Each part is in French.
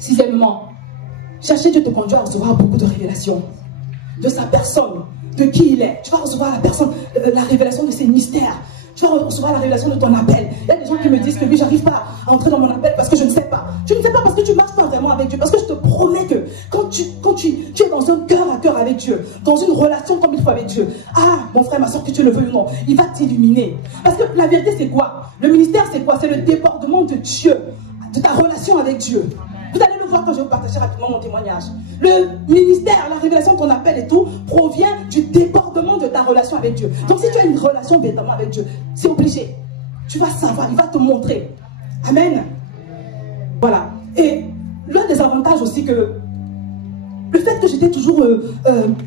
Sixièmement, chercher Dieu te conduit à recevoir beaucoup de révélations de sa personne, de qui il est. Tu vas recevoir la révélation de ses mystères. Tu vas recevoir la révélation de ton appel. Il y a des gens qui me disent que oui, j'arrive pas à entrer dans mon appel parce que je ne sais pas. Tu ne sais pas parce que tu ne marches pas vraiment avec Dieu. Parce que je te promets que quand tu es dans un cœur à cœur avec Dieu, dans une relation comme il faut avec Dieu, ah, mon frère, ma soeur, que tu le veux ou non, il va t'illuminer. Parce que la vérité, c'est quoi? Le ministère, c'est quoi? C'est le débordement de Dieu, de ta relation avec Dieu. Vous allez le voir quand je vais vous partager rapidement mon témoignage. Le ministère, la révélation, ton appel et tout, provient du débordement de ta relation avec Dieu. Donc si tu as une relation véritablement avec Dieu, c'est obligé. Tu vas savoir, il va te montrer. Amen. Voilà. Et l'un des avantages aussi que le fait que j'étais toujours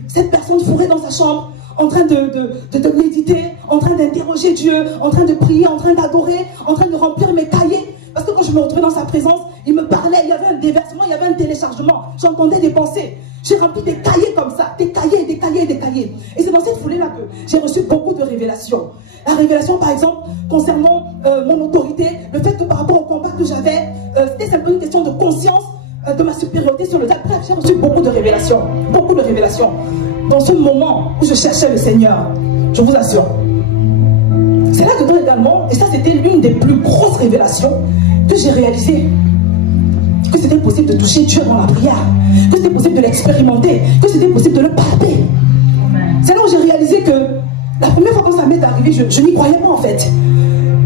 cette personne fourrée dans sa chambre, en train de méditer, en train d'interroger Dieu, en train de prier, en train d'adorer, en train de remplir mes cahiers. Parce que quand je me retrouvais dans sa présence, il me parlait, il y avait un déversement, il y avait un téléchargement. J'entendais des pensées. J'ai rempli des cahiers comme ça, des cahiers, des cahiers, des cahiers. Et c'est dans cette foulée-là que j'ai reçu beaucoup de révélations. La révélation, par exemple, concernant mon autorité, le fait que par rapport au combat que j'avais, c'était simplement une question de conscience de ma supériorité sur le diable. Bref, j'ai reçu beaucoup de révélations. Beaucoup de révélations. Dans ce moment où je cherchais le Seigneur, je vous assure. C'est là dedans également, et ça c'était l'une des plus grosses révélations que j'ai réalisées, que c'était possible de toucher Dieu dans la prière, que c'était possible de l'expérimenter, que c'était possible de le palper. C'est là où j'ai réalisé que la première fois que ça m'est arrivé, je n'y croyais pas en fait.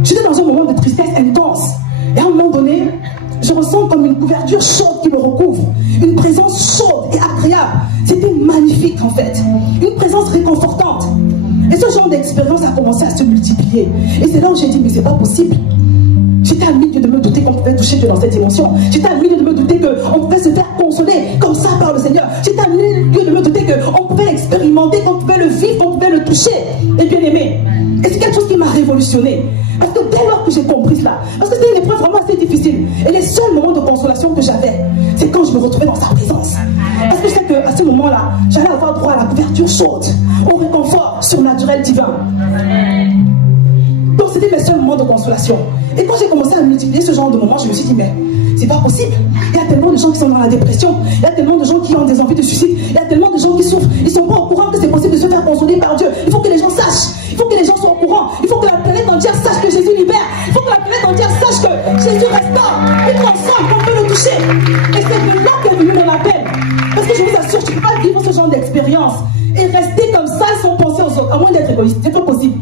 J'étais dans un moment de tristesse intense, et à un moment donné, je ressens comme une couverture chaude qui me recouvre, une présence chaude et agréable. C'était magnifique en fait, une présence réconfortante. Et ce genre d'expérience a commencé à se multiplier. Et c'est là où j'ai dit, mais c'est pas possible. J'étais à milieu de me douter qu'on pouvait toucher Dieu dans cette dimension. J'étais à milieu de me douter qu'on pouvait se faire consoler comme ça par le Seigneur. J'étais à milieu de me douter qu'on pouvait l'expérimenter, qu'on pouvait le vivre, qu'on pouvait le toucher. Et bien aimé. Et c'est quelque chose qui m'a révolutionné. Parce que dès lors que j'ai compris cela, parce que c'était une épreuve vraiment assez difficile. Et les seuls moments de consolation que j'avais, c'est quand je me retrouvais dans sa présence. Parce que je sais qu'à ce moment-là, j'allais avoir droit à la couverture chaude, au réconfort surnaturel divin. Donc c'était mes seuls moments de consolation. Et quand j'ai commencé à multiplier ce genre de moments, je me suis dit, mais c'est pas possible. Il y a tellement de gens qui sont dans la dépression, il y a tellement de gens qui ont des envies de suicide, il y a tellement de gens qui souffrent, ils ne sont pas au courant que c'est possible de se faire consoler par Dieu. Il faut que les gens sachent, il faut que les gens soient au courant, il faut que la planète entière sache que Jésus libère, il faut que la planète entière sache que Jésus restaure, il transforme, qu'on peut le toucher. Et c'est de là qu'est venu mon appel. Parce que je vous assure, je ne peux pas vivre ce genre d'expérience et rester comme ça sans penser aux autres, à moins d'être égoïste. C'est pas possible.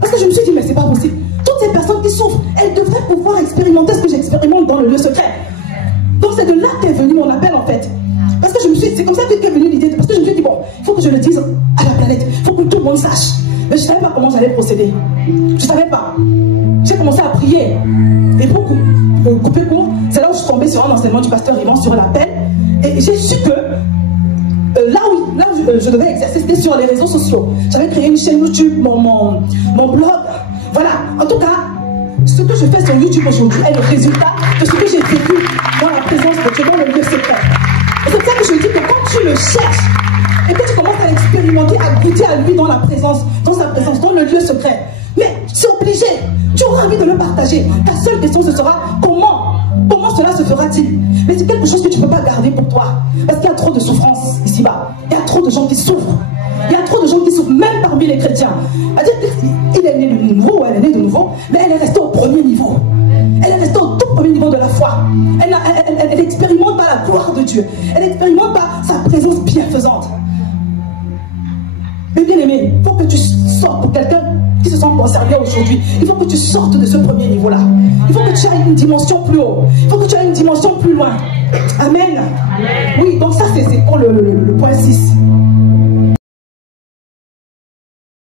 Parce que je me suis dit, mais c'est pas possible. Toutes ces personnes qui souffrent, elles devraient pouvoir expérimenter ce que j'expérimente dans le lieu secret. Donc c'est de là qu'est venu mon appel en fait. Parce que je me suis dit, c'est comme ça qu'est venue l'idée. Parce que je me suis dit, bon, il faut que je le dise à la planète. Il faut que tout le monde sache. Mais je ne savais pas comment j'allais procéder. Je ne savais pas. J'ai commencé à prier. Et pour couper court, c'est là où je suis tombée sur un enseignement du pasteur Yvan sur l'appel. Et j'ai su que là où je devais exercer, c'était sur les réseaux sociaux. J'avais créé une chaîne YouTube, mon blog. Voilà. En tout cas, ce que je fais sur YouTube aujourd'hui est le résultat de ce que j'ai vécu dans la présence de Dieu, dans le lieu secret. Et c'est pour ça que je dis que quand tu le cherches et que tu commences à l'expérimenter, à goûter à lui dans la présence, dans sa présence, dans le lieu secret, mais c'est obligé. Tu auras envie de le partager. Ta seule question, ce sera comment cela se fera-t-il? Mais c'est quelque chose que tu ne peux pas garder pour toi. Parce qu'il y a trop de souffrance ici-bas. Il y a trop de gens qui souffrent. Il y a trop de gens qui souffrent, même parmi les chrétiens. C'est-à-dire qu'il est né de nouveau, ou elle est née de nouveau, mais elle est restée au premier niveau. Elle est restée au tout premier niveau de la foi. Elle n'expérimente pas la gloire de Dieu. Elle n'expérimente pas sa présence bienfaisante. Mais bien aimé, il faut que tu sortes pour quelqu'un qui se sent concerné aujourd'hui. Il faut que tu sortes de ce premier niveau-là. Il faut que tu ailles une dimension plus haut. Il faut que tu ailles une dimension plus loin. Amen. Oui, donc ça c'est pour le point 6.